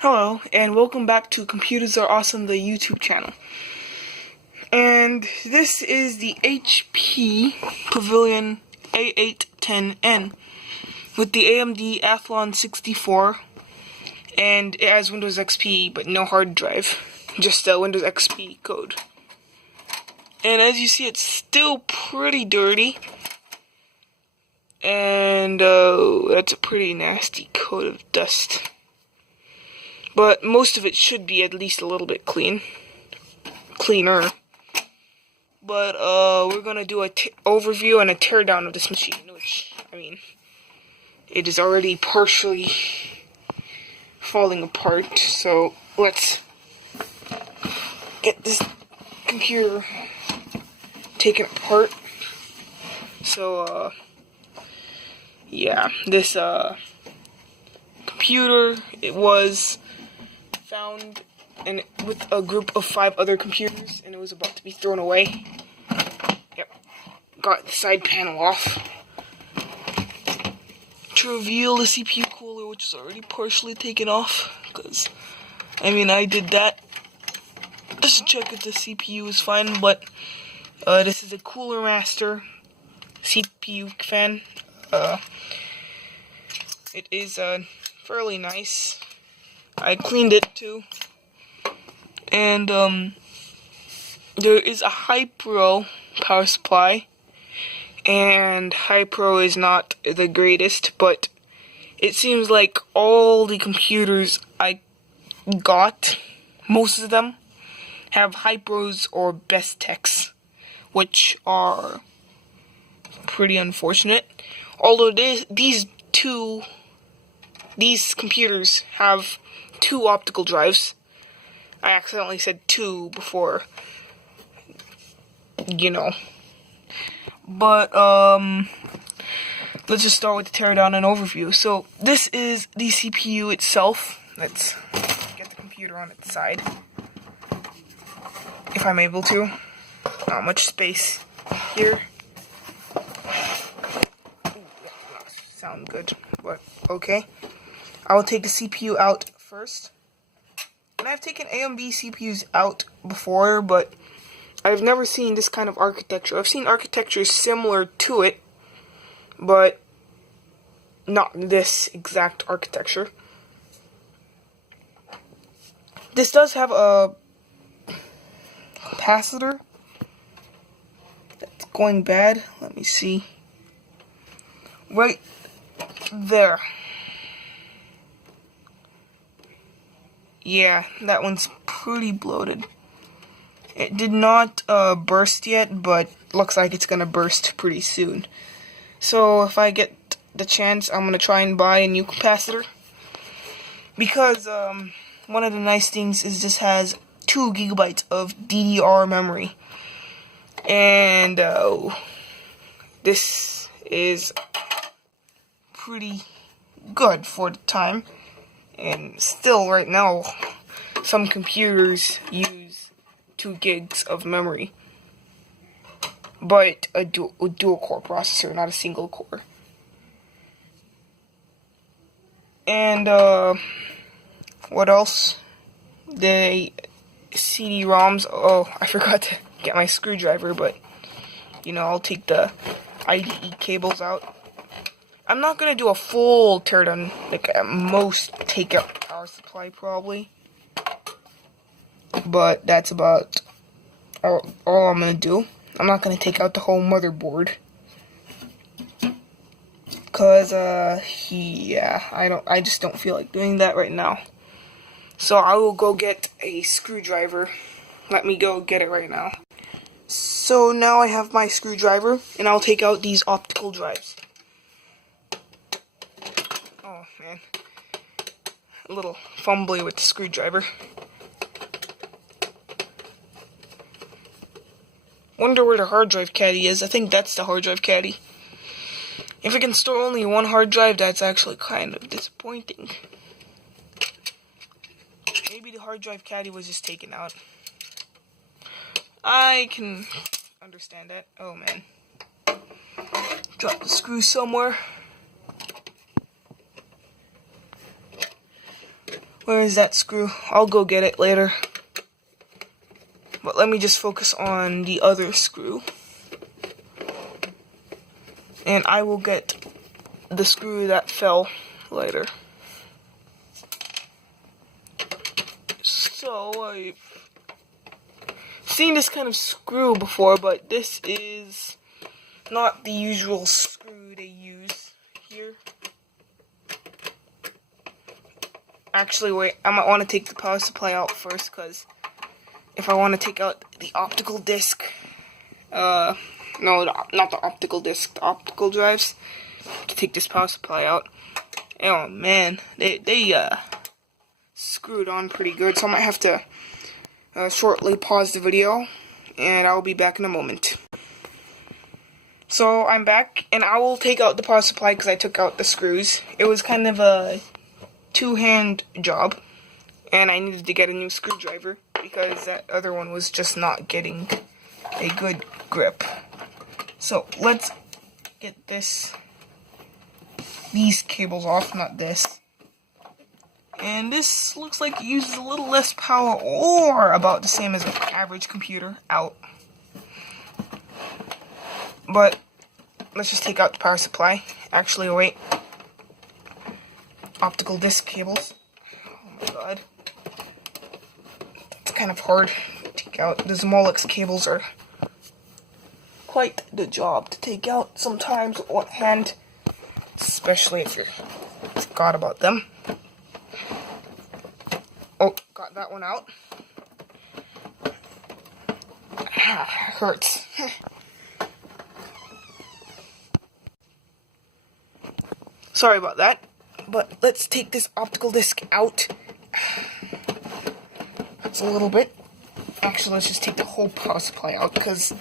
Hello, and welcome back to Computers Are Awesome, the YouTube channel. And this is the HP Pavilion a810n with the AMD Athlon 64, and it has Windows XP, but no hard drive, just a Windows XP code. And as you see, it's still pretty dirty, and that's a pretty nasty coat of dust. But most of it should be at least a little bit cleaner. But we're gonna do a overview and a teardown of this machine, which, I mean, it is already partially falling apart. So let's get this computer taken apart. So yeah, this computer, it was found with a group of 5 other computers, and it was about to be thrown away. Yep, got the side panel off to reveal the CPU cooler, which is already partially taken off, because, I mean, I did that just to check if the CPU is fine. But this is a Cooler Master CPU fan. It is fairly nice. I cleaned it too, and there is a Hypro power supply, and Hypro is not the greatest, but it seems like all the computers I got, most of them, have Hypros or Best Techs, which are pretty unfortunate. Although these computers have 2 optical drives. I accidentally said 2 before, you know. But let's just start with the teardown and overview. So this is the CPU itself. Let's get the computer on its side, if I'm able to. Not much space here. Ooh, that does not sound good, but okay. I will take the CPU out first. And I've taken AMD CPUs out before, but I've never seen this kind of architecture. I've seen architecture similar to it, but not this exact architecture. This does have a capacitor that's going bad. Let me see. Right there. Yeah, that one's pretty bloated. It did not burst yet, but looks like it's gonna burst pretty soon. So if I get the chance, I'm gonna try and buy a new capacitor, because one of the nice things is this has 2 gigabytes of DDR memory, and this is pretty good for the time. And still, right now, some computers use 2 gigs of memory, but a dual core processor, not a single core. And what else? The CD-ROMs. Oh, I forgot to get my screwdriver, but you know, I'll take the IDE cables out. I'm not gonna do a full teardown, like at most take out the power supply probably, but that's about all I'm gonna do. I'm not gonna take out the whole motherboard, cause yeah, I just don't feel like doing that right now. So I will go get a screwdriver. Let me go get it right now. So now I have my screwdriver, and I'll take out these optical drives. Oh man, a little fumbly with the screwdriver. Wonder where the hard drive caddy is. I think that's the hard drive caddy. If it can store only 1 hard drive, that's actually kind of disappointing. Maybe the hard drive caddy was just taken out. I can understand that. Oh man, drop the screw somewhere. Where is that screw? I'll go get it later. But let me just focus on the other screw. And I will get the screw that fell later. So, I've seen this kind of screw before, but this is not the usual screw they use here. Actually, wait, I might want to take the power supply out first, because if I want to take out the optical disc, no, not the optical disc, the optical drives, to take this power supply out. Oh man, they screwed on pretty good, so I might have to shortly pause the video, and I'll be back in a moment. So I'm back, and I will take out the power supply because I took out the screws. It was kind of a two-hand job, and I needed to get a new screwdriver because that other one was just not getting a good grip. So let's get these cables off, not this. And this looks like it uses a little less power, or about the same as an average computer, out. But let's just take out the power supply. Actually, wait. Optical disc cables. Oh my god. It's kind of hard to take out. The Molex cables are quite the job to take out sometimes with one hand. Especially if you forgot about them. Oh, got that one out. Hurts. Sorry about that, but let's take this optical disc out. That's a little bit. Actually, let's just take the whole power supply out, because,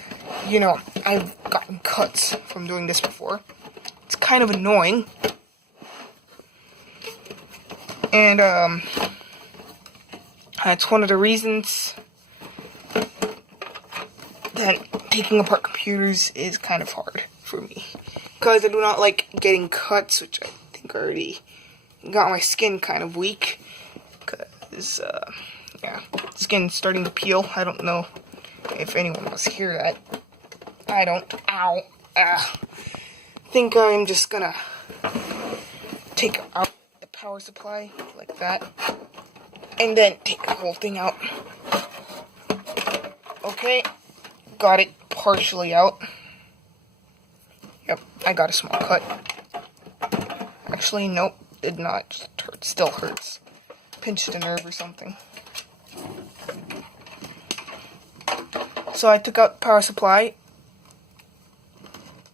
you know, I've gotten cuts from doing this before. It's kind of annoying. And, that's one of the reasons that taking apart computers is kind of hard for me. Because I do not like getting cuts, which I think already got my skin kind of weak. Because, yeah, skin's starting to peel. I don't know if anyone wants to hear that. I don't. Ow. Think I'm just gonna take out the power supply like that. And then take the whole thing out. Okay, got it partially out. Yep, I got a small cut. Actually, nope, did not. Just hurt. Still hurts. Pinched a nerve or something. So I took out the power supply.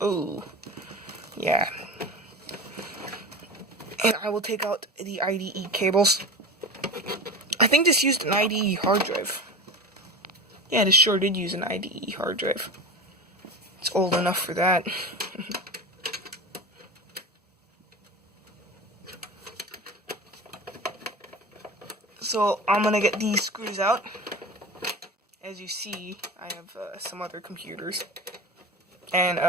Ooh, yeah. And I will take out the IDE cables. I think this used an IDE hard drive. Yeah, this sure did use an IDE hard drive. It's old enough for that. So I'm gonna get these screws out. As you see, I have some other computers. And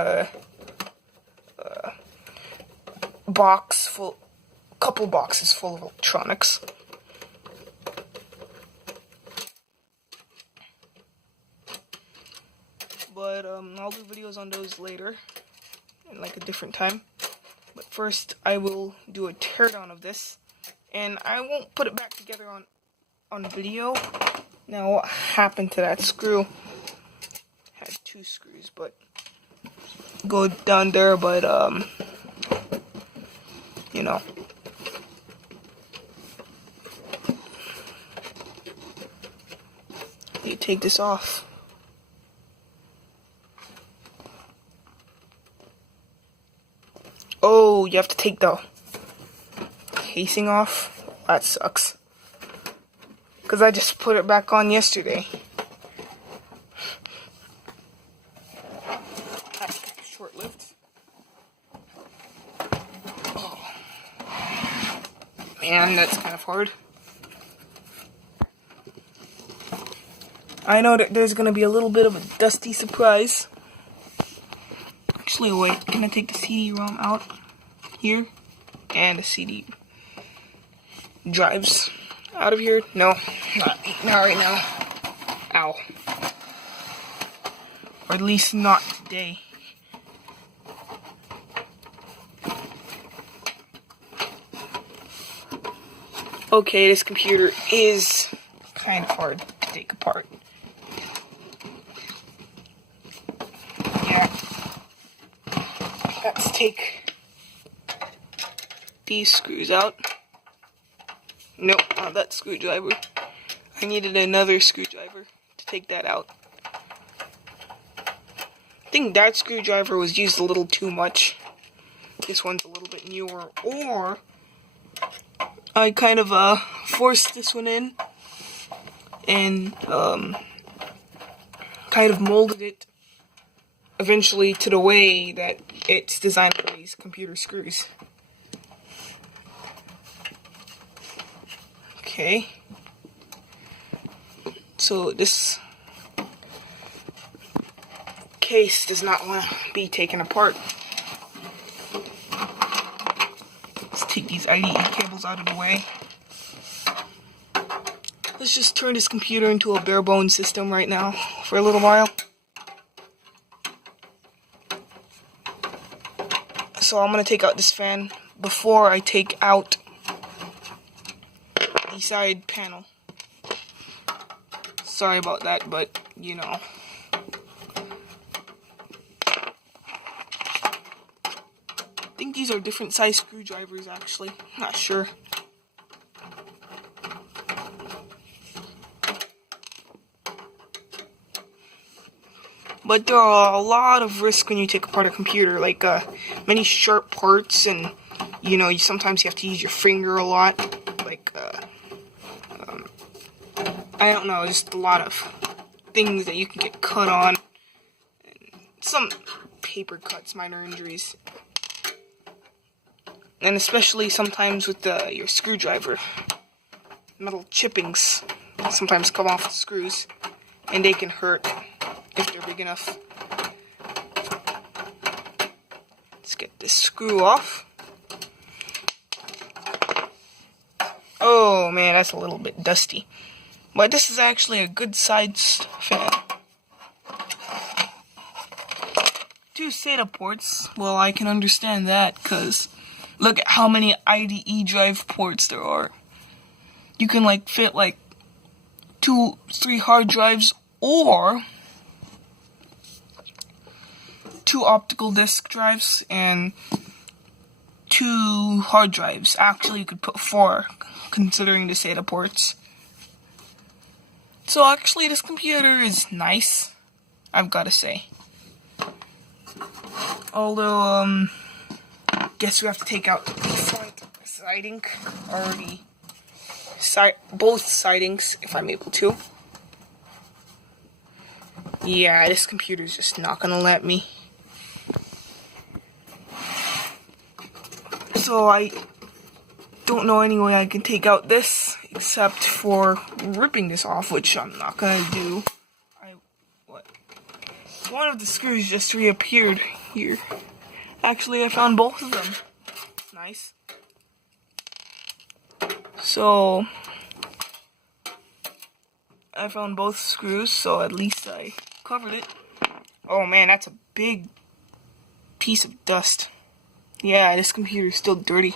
couple boxes full of electronics. But I'll do videos on those later, in like a different time. But first, I will do a teardown of this, and I won't put it back together on video. Now, what happened to that screw? Had two screws, but go down there. But you know. You take this off. Oh, you have to take the casing off? That sucks. Because I just put it back on yesterday. That's short-lived. Oh. Man, that's kind of hard. I know that there's going to be a little bit of a dusty surprise. Actually, wait, I'm going to take the CD-ROM out here, and the CD drives out of here? No, not right now. Ow. Or at least not today. Okay, this computer is kind of hard to take apart. Yeah. Let's take these screws out. Nope, not that screwdriver. I needed another screwdriver to take that out. I think that screwdriver was used a little too much. This one's a little bit newer, or I kind of forced this one in and kind of molded it eventually to the way that it's designed for these computer screws. Okay. So this case does not want to be taken apart. Let's take these IDE cables out of the way. Let's just turn this computer into a bare bones system right now for a little while. So I'm going to take out this fan before I take out the side panel. Sorry about that, but you know. I think these are different size screwdrivers actually. Not sure. But there are a lot of risks when you take apart a computer, like many sharp parts, and you know, sometimes you have to use your finger a lot, like I don't know, just a lot of things that you can get cut on, and some paper cuts, minor injuries, and especially sometimes with your screwdriver, metal chippings sometimes come off the screws, and they can hurt if they're big enough. Let's get this screw off. Oh man, that's a little bit dusty. But this is actually a good sized fan. 2 SATA ports, well, I can understand that, because look at how many IDE drive ports there are. You can like fit like 2-3 hard drives, or 2 optical disk drives and 2 hard drives. Actually, you could put 4, considering the SATA ports. So actually, this computer is nice, I've got to say. Although, guess we have to take out the front siding, or both sidings, if I'm able to. Yeah, this computer's just not gonna let me. So I don't know any way I can take out this except for ripping this off, which I'm not gonna do. One of the screws just reappeared here. Actually, I found both of them. Nice. So I found both screws, so at least I covered it. Oh man, that's a big piece of dust. Yeah, this computer is still dirty.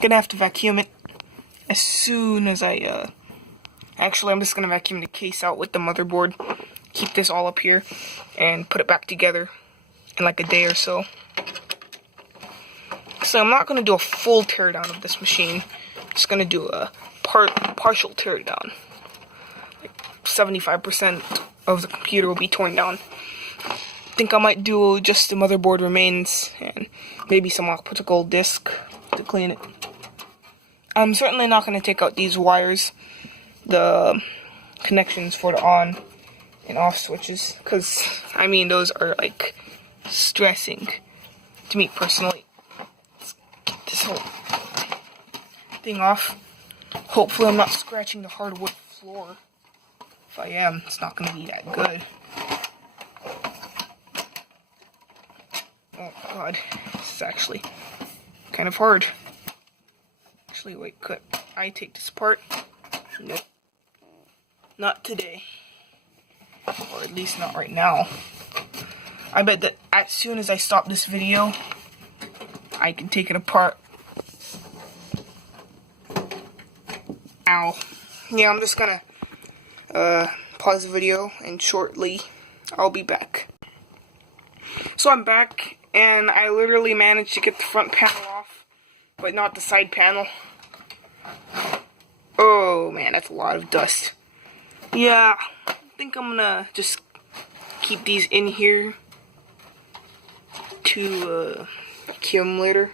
Gonna have to vacuum it as soon as actually, I'm just gonna vacuum the case out with the motherboard. Keep this all up here and put it back together in like a day or so. So I'm not gonna do a full teardown of this machine. I'm just gonna do a partial teardown. Like 75% of the computer will be torn down. I think I might do just the motherboard remains and maybe some optical disc to clean it. I'm certainly not going to take out these wires, the connections for the on and off switches, because I mean those are like stressing to me personally. Let's get this whole thing off. Hopefully I'm not scratching the hardwood floor. If I am, it's not going to be that good. Oh god, this is actually kind of hard. Actually, wait, could I take this apart? Not today. Or at least not right now. I bet that as soon as I stop this video, I can take it apart. Ow. Yeah, I'm just gonna pause the video and shortly I'll be back. So I'm back and I literally managed to get the front panel off, but not the side panel. Oh man, that's a lot of dust. Yeah, I think I'm gonna just keep these in here to vacuum later,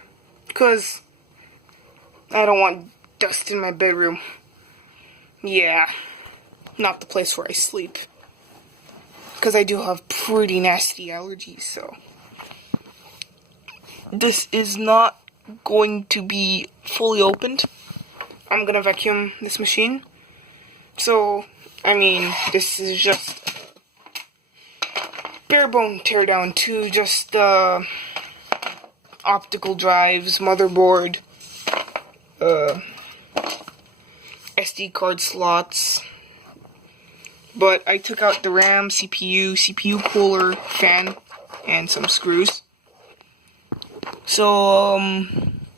because I don't want dust in my bedroom. Yeah, not the place where I sleep, because I do have pretty nasty allergies, so this is not going to be fully opened. I'm gonna vacuum this machine. So, I mean, this is just bare bone teardown to just optical drives, motherboard, SD card slots. But I took out the RAM, CPU cooler, fan, and some screws. So,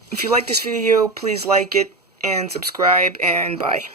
if you like this video, please like it and subscribe, and bye.